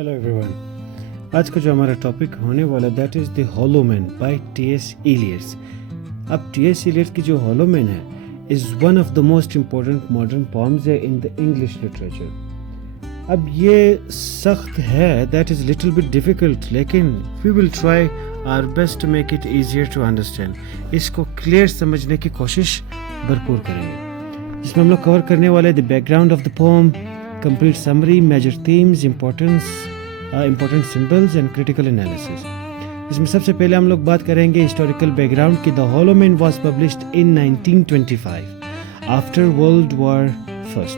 Hello everyone, आज का जो हमारा टॉपिक होने वाला that is the hollow men by T S. Eliot's. अब टी.एस. इलियट्स की जो हॉलो मैन है is one of the most important modern poems है इन द इंग्लिश लिटरेचर. अब ये सख्त है, that is little bit difficult, लेकिन we will try our best to make it easier to understand. इसको क्लियर समझने की कोशिश भरपूर करेंगे, जिसमें हम लोग कवर करने वाले the background of the pome, complete summary, major themes, important symbols and critical analysis. इसमें सबसे पहले हम लोग बात करेंगे historical background की. The Hollow Man was published in 1925 after World War I.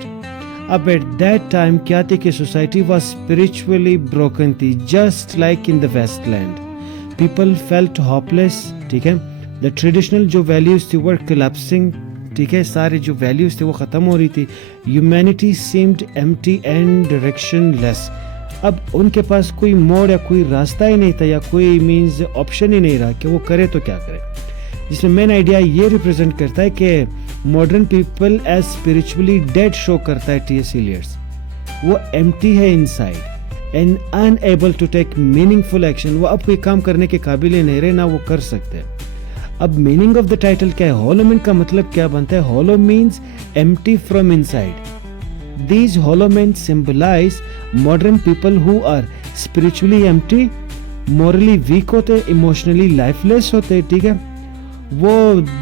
अब at that time क्या थी कि society was spiritually broken थी, just like in the Westland. People felt hopeless, ठीक है. The traditional जो values थी were collapsing, ठीक है. सारे जो वैल्यूज थे वो ख़त्म हो रही थी. Humanity seemed empty and directionless. अब उनके पास कोई मोड़ या कोई रास्ता ही नहीं था, या कोई मीन्स ऑप्शन ही नहीं रहा कि वो करे तो क्या करे. जिसमें मेन आइडिया ये रिप्रेजेंट करता है कि modern people as spiritually dead show करता है टी.एस. इलियट्स. वो एम्प्टी है inside and unable to take meaningful action. वो अब कोई काम करने के काबिल ही नहीं रहे, ना वो कर सकते. अब मीनिंग ऑफ द टाइटल क्या है? हॉलो मैन का मतलब क्या बनता है? Hollow means empty from inside. These hollow man symbolize modern people who are spiritually empty, morally weak होते, इमोशनली लाइफलेस होते, ठीक है. वो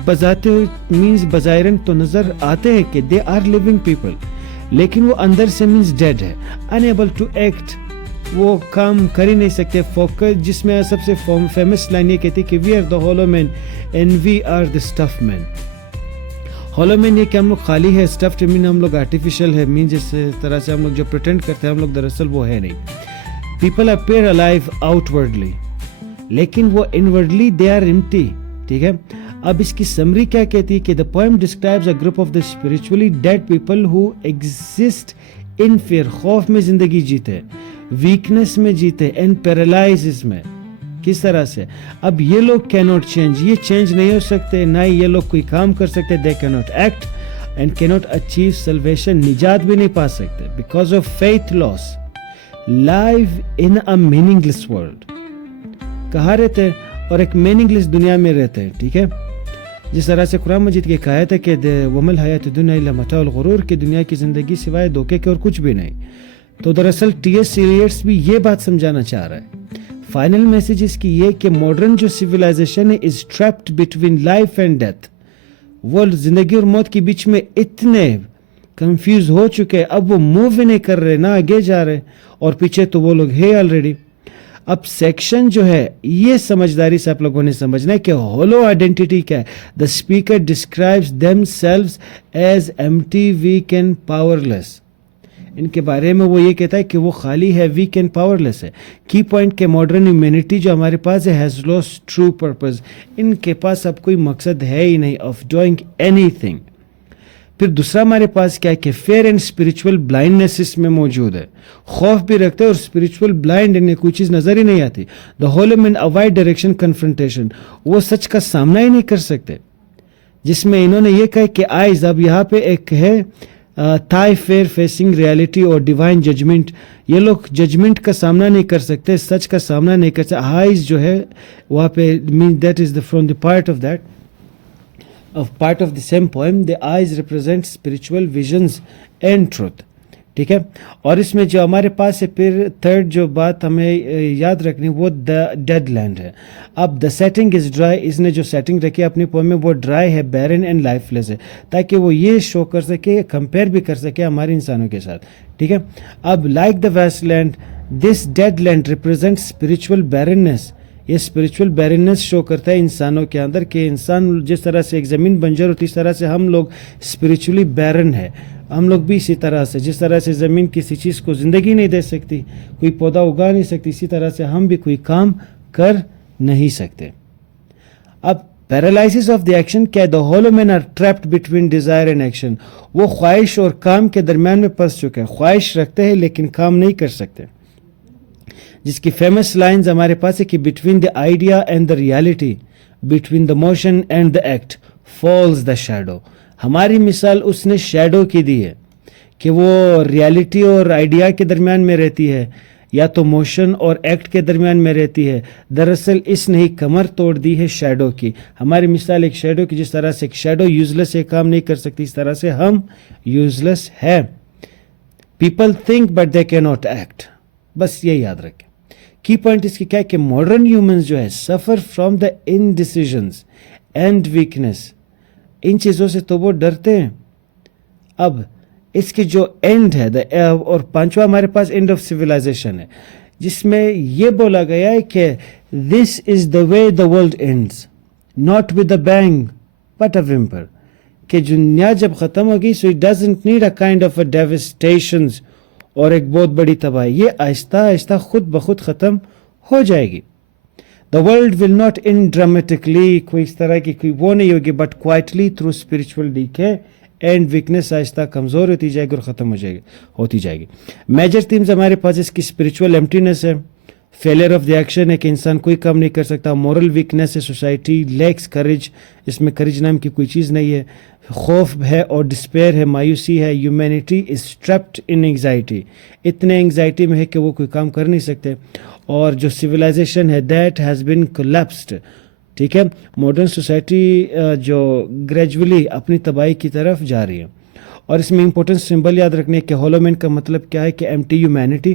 बजाते हुए मीन्स बजायरन तो नजर आते हैं कि दे आर लिविंग पीपल, लेकिन वो अंदर से मीन्स डेड है, अनएबल टू एक्ट. वो काम कर ही नहीं सकते. फोकस, जिसमें सबसे फेमस लाइन ये कहती है कि we are the hollow man and we are the stuff man. Hollow man ये कि हम लोग खाली है, स्टफ्ड मीन हम लोग आर्टिफिशियल है, मीन जिस तरह से हम लोग जो प्रिटेंड करते हैं हम लोग दरअसल वो है नहीं. पीपल अपीयर अलाइव आउटवर्डली, लेकिन वो इनवर्डली दे आर एम्प्टी, ठीक है. अब इसकी समरी क्या कहती है कि the poem describes a group of the spiritually dead people who exist in fear. खौफ में जिंदगी जीते, वीकनेस में जीते, एंड पैरालाइसिस में. किस तरह से? अब ये लोग कैन नॉट चेंज, ये चेंज नहीं हो सकते, ना ही ये लोग कोई काम कर सकते. They can not act and can not achieve salvation, निजात भी नहीं पा सकते because of faith loss. Live in a meaningless world. कहाँ रहते हैं? और एक मीनिंगलेस दुनिया में रहते हैं, ठीक है. जिस तरह से कुरान मजीद की कहायत है कि वमल हयात दुनिया इल्ला मताउल गुरूर, की दुनिया की जिंदगी सिवाय धोखे के और कुछ भी नहीं. तो दरअसल टी.एस. इलियट्स भी ये बात समझाना चाह रहा है. फाइनल मैसेज इसकी ये कि मॉडर्न जो सिविलाइजेशन है is trapped between life and death. वो जिंदगी और मौत के बीच में इतने कंफ्यूज हो चुके हैं, अब वो मूव नहीं कर रहे, ना आगे जा रहे, और पीछे तो वो लोग है ऑलरेडी. अब सेक्शन जो है ये समझदारी से आप लोगों ने समझना है कि होलो आइडेंटिटी क्या है. The speaker describes themselves as empty, weak and powerless. इनके बारे में वो ये कहता है कि वो खाली है, वीक एंड पावरलेस है. की पॉइंट के मॉडर्न ह्यूमैनिटी जो हमारे पास है हैज़ लॉस्ट ट्रू पर्पस. इनके पास अब कोई मकसद है ही नहीं ऑफ डूइंग एनीथिंग. फिर दूसरा हमारे पास क्या है कि फेयर एंड स्पिरिचुअल ब्लाइंडनेस इसमें मौजूद है. खौफ भी रखते हैं और स्पिरिचुअल ब्लाइंड, इन्हें कोई चीज़ नजर ही नहीं आती. The hollow man avoid direction confrontation. वो सच का सामना ही नहीं कर सकते. जिसमें इन्होंने ये कहा कि आइज, अब यहाँ पे एक है थाई फेयर फेसिंग रियलिटी और डिवाइन जजमेंट. ये लोग जजमेंट का सामना नहीं कर सकते, सच का सामना नहीं कर सकते. आइज जो है वहाँ पे mean that is the from the part of that part of the same poem, the eyes represent spiritual visions and truth, ठीक है. और इसमें जो हमारे पास है फिर थर्ड जो बात हमें याद रखनी वो द डेड लैंड है. अब द सेटिंग इज ड्राई. इसने जो सेटिंग रखी है अपनी पोएम में वो ड्राई है, बैरन एंड लाइफलेस है, ताकि वो ये शो कर सके, कंपेयर भी कर सके हमारे इंसानों के साथ, ठीक है. अब like the waste land, this dead land represent spiritual barrenness. ये स्पिरिचुअल बैरननेस शो करता है इंसानों के अंदर कि इंसान जिस तरह से एक ज़मीन बंजर होती है, इस तरह से हम लोग स्पिरिचुअली बैरन है. हम लोग भी इसी तरह से, जिस तरह से ज़मीन किसी चीज़ को ज़िंदगी नहीं दे सकती, कोई पौधा उगा नहीं सकती, इसी तरह से हम भी कोई काम कर नहीं सकते. अब पैरालिसिस ऑफ द एक्शन क्या है? The hollow man are trapped between desire and action. वो ख्वाहिश और काम के दरमियान में फंस चुके हैं. ख्वाहिश रखते हैं लेकिन काम नहीं कर सकते. जिसकी फेमस लाइंस हमारे पास है कि between the idea and the reality, between the motion and the act falls the shadow. हमारी मिसाल उसने शैडो की दी है कि वो रियलिटी और आइडिया के दरमियान में रहती है, یا تو موشن اور ایکٹ کے درمیان میں رہتی ہے. دراصل اس نے ہی کمر توڑ دی ہے شیڈو کی. ہماری مثال ایک شیڈو کی، جس طرح سے ایک شیڈو یوزلیس ہے، کام نہیں کر سکتی، اس طرح سے ہم یوزلیس ہے. پیپل تھنک بٹ دے کی ناٹ ایکٹ. بس یہ یاد رکھیں. کی پوائنٹ اس کی کیا ہے کہ ماڈرن ہیومنز جو ہے suffer from the indecisions and weakness. ان چیزوں سے تو وہ ڈرتے ہیں. اب اس کی جو اینڈ ہے اور پانچواں ہمارے پاس اینڈ آف سویلائزیشن ہے، جس میں یہ بولا گیا ہے کہ this is the way the world ends not with a bang but a whimper. کہ دنیا جب ختم ہوگی so it doesn't need a kind of a devastations اور ایک بہت بڑی تباہی. یہ آہستہ آہستہ خود بخود ختم ہو جائے گی. The world will not in dramatically, کوئی اس طرح کی کوئی وہ نہیں ہوگی، but quietly through spiritual decay and weakness آہستہ کمزور ہوتی جائے گی اور ختم ہوتی جائے گی. میجر تھیمز ہمارے پاس اس کی اسپرچول ایمٹینس ہے، فیلئر آف دی ایکشن ہے کہ انسان کوئی کام نہیں کر سکتا، مورل ویکنیس ہے، سوسائٹی لیکس کریج، اس میں کریج نام کی کوئی چیز نہیں ہے، خوف ہے اور ڈسپیئر ہے، مایوسی ہے، humanity is trapped in anxiety, اتنے انگزائٹی میں ہے کہ وہ کوئی کام کر نہیں سکتے. اور جو سویلائزیشن ہے دیٹ ہیز بین کولیپسڈ. ٹھیک ہے، ماڈرن سوسائٹی جو گریجولی اپنی تباہی کی طرف جا رہی ہے. اور اس میں امپورٹنٹ سمبل یاد رکھنے کہ ہولو مین کا مطلب کیا ہے کہ ایمٹی ہیومینٹی،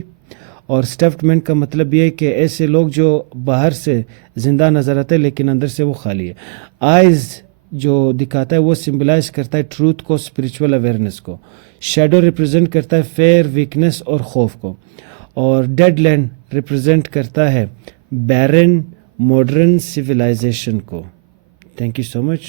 اور اسٹفڈ مین کا مطلب یہ ہے کہ ایسے لوگ جو باہر سے زندہ نظر آتے ہیں لیکن اندر سے وہ خالی ہے. آئز جو دکھاتا ہے وہ سمبلائز کرتا ہے ٹروتھ کو، اسپرچول اویئرنیس کو. شیڈو ریپرزینٹ کرتا ہے فیئر، ویکنیس اور خوف کو. اور ڈیڈ لینڈ ریپرزینٹ کرتا ہے بیرن ماڈرن سویلائزیشن کو. Thank you so much.